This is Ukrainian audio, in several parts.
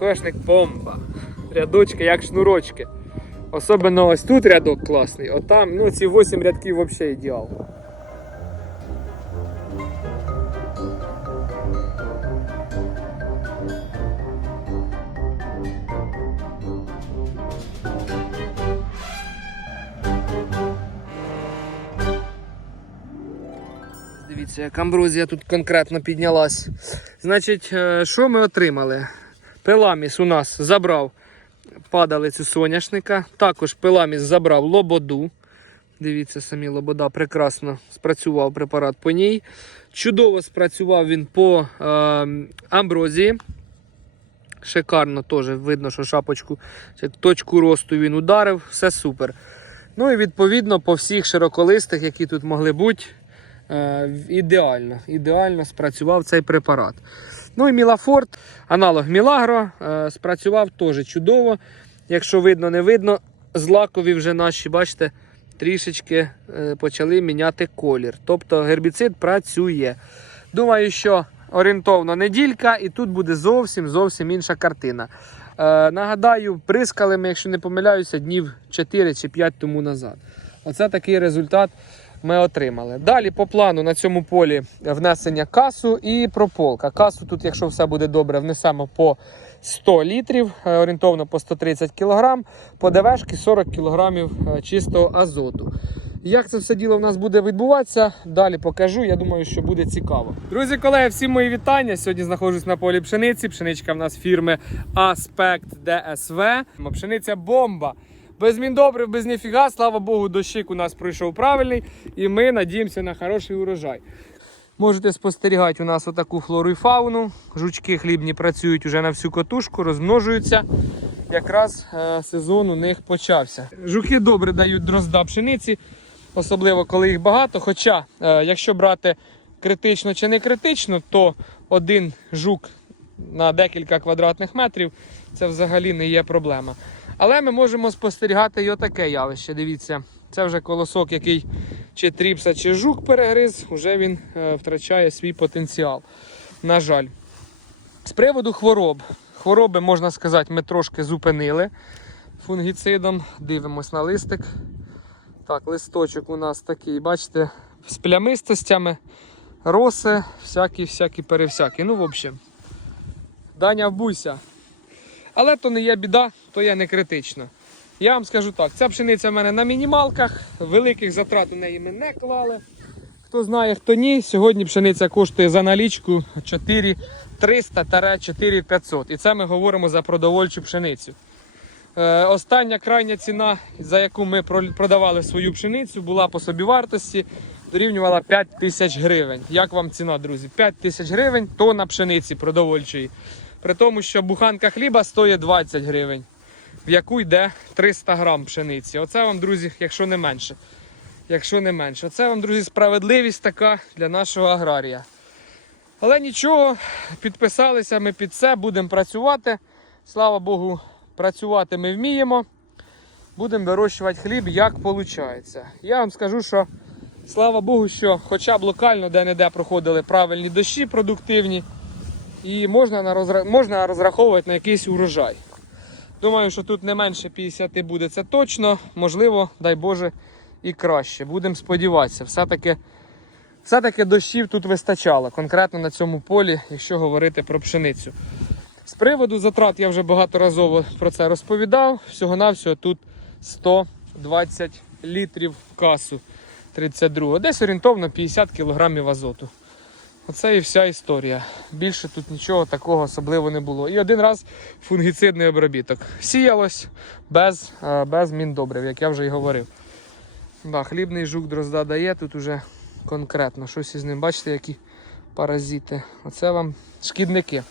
Соняшник бомба. Рядочки як шнурочки. Особливо ось тут рядок класний, отам, ну ці 8 рядків взагалі ідеал. Дивіться, як амброзія тут конкретно піднялась. Значить, е, що ми отримали? Пеламіс у нас забрав падалицю соняшника. Також Пеламіс забрав лободу. Дивіться, самі лобода прекрасно спрацював препарат по ній. Чудово спрацював він по е, амброзії. Шикарно теж видно, що шапочку, точку росту він ударив, все супер. Ну і відповідно по всіх широколистих, які тут могли бути, ідеально, ідеально спрацював цей препарат. Ну і Мілафорт, аналог Мілагро, е, спрацював теж чудово. Якщо видно, не видно, злакові вже наші, бачите, трішечки е, почали міняти колір. Тобто гербіцид працює. Думаю, що орієнтовно неділька, і тут буде зовсім зовсім інша картина. Е, нагадаю, прискали ми, якщо не помиляюся, днів 4 чи 5 тому назад. Оце такий результат ми отримали. Далі по плану на цьому полі внесення касу і прополка. Касу тут, якщо все буде добре, внесемо по 100 літрів, е, орієнтовно по 130 кг, по ДВшки 40 кг е, чистого азоту. Як це все діло в нас буде відбуватися, далі покажу. Я думаю, що буде цікаво. Друзі, колеги, всім мої вітання. Сьогодні знаходжусь на полі пшениці. Пшеничка в нас фірми Аспект ДСВ. Пшениця бомба. Без міндобрив, без ніфіга, слава Богу, дощик у нас пройшов правильний, і ми надіємося на хороший урожай. Можете спостерігати у нас отаку флору і фауну. Жучки хлібні працюють уже на всю котушку, розмножуються. Якраз е, сезон у них почався. Жуки добре дають дрозда пшениці, особливо коли їх багато. Хоча, е, якщо брати критично чи не критично, то один жук на декілька квадратних метрів це взагалі не є проблема. Але ми можемо спостерігати і отаке явище. Дивіться, це вже колосок, який чи тріпса, чи жук перегриз, вже він е, втрачає свій потенціал. На жаль. З приводу хвороб. Хвороби, можна сказати, ми трошки зупинили фунгіцидом. Дивимось на листик. Так, листочок у нас такий, бачите, з плямистостями, роси, всякі-всякі перевсякі. Ну, в общем, Даня вбуйся. Але то не є біда, то є не критично. Я вам скажу так, ця пшениця в мене на мінімалках, великих затрат у неї ми не клали. Хто знає, хто ні, сьогодні пшениця коштує за налічку 4300-4500. І це ми говоримо за продовольчу пшеницю. Е, остання крайня ціна, за яку ми продавали свою пшеницю, була по собівартості, дорівнювала 5 тисяч гривень. Як вам ціна, друзі? 5 тисяч гривень тонна пшениці продовольчої. При тому, що буханка хліба стоїть 20 гривень, в яку йде 300 грам пшениці. Оце вам, друзі, якщо не менше. Якщо не менше. Оце вам, друзі, справедливість така для нашого аграрія. Але нічого, підписалися ми під це, будемо працювати. Слава Богу, працювати ми вміємо. Будемо вирощувати хліб, як виходить. Я вам скажу, що слава Богу, що хоча б локально де-не-де проходили правильні дощі продуктивні, і можна, на розра... можна розраховувати на якийсь урожай. Думаю, що тут не менше 50 буде це точно. Можливо, дай Боже, і краще. Будемо сподіватися. Все-таки все-таки дощів тут вистачало, конкретно на цьому полі, якщо говорити про пшеницю. З приводу затрат я вже багаторазово про це розповідав. Всього-навсього тут 120 літрів касу 32. Десь орієнтовно 50 кг азоту. Оце і вся історія. Більше тут нічого такого особливо не було. І один раз фунгіцидний обробіток. Сіялось без, е, без міндобрив, як я вже й говорив. Да, хлібний жук дрозда дає, тут уже конкретно щось із ним. Бачите, які паразити. Оце вам шкідники.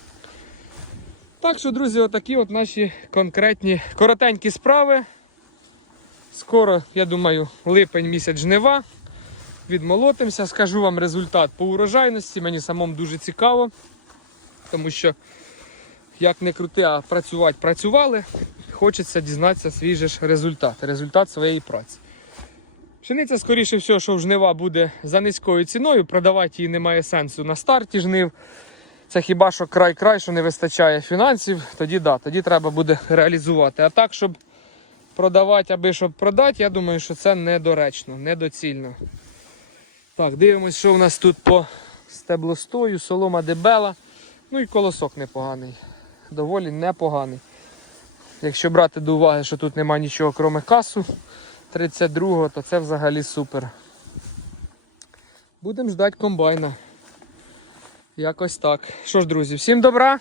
Так що, друзі, отакі от наші конкретні коротенькі справи. Скоро, я думаю, липень місяць жнива. Відмолотимося, скажу вам результат по урожайності. Мені самому дуже цікаво, тому що, як не крути, а працювати працювали. Хочеться дізнатися свій же ж результат, результат своєї праці. Пшениця, скоріше всього, що в жнива буде за низькою ціною, продавати її немає сенсу на старті жнив. Це хіба що край-край, що не вистачає фінансів, тоді да, тоді треба буде реалізувати. А так, щоб продавати, аби щоб продати, я думаю, що це недоречно, недоцільно. Так, дивимось, що в нас тут по стеблостою, солома дебела. Ну і колосок непоганий. Доволі непоганий. Якщо брати до уваги, що тут нема нічого крім касу 32-го, то це взагалі супер. Будемо ждати комбайна. Якось так. Що ж, друзі, всім добра.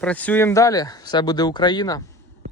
Працюємо далі. Все буде Україна.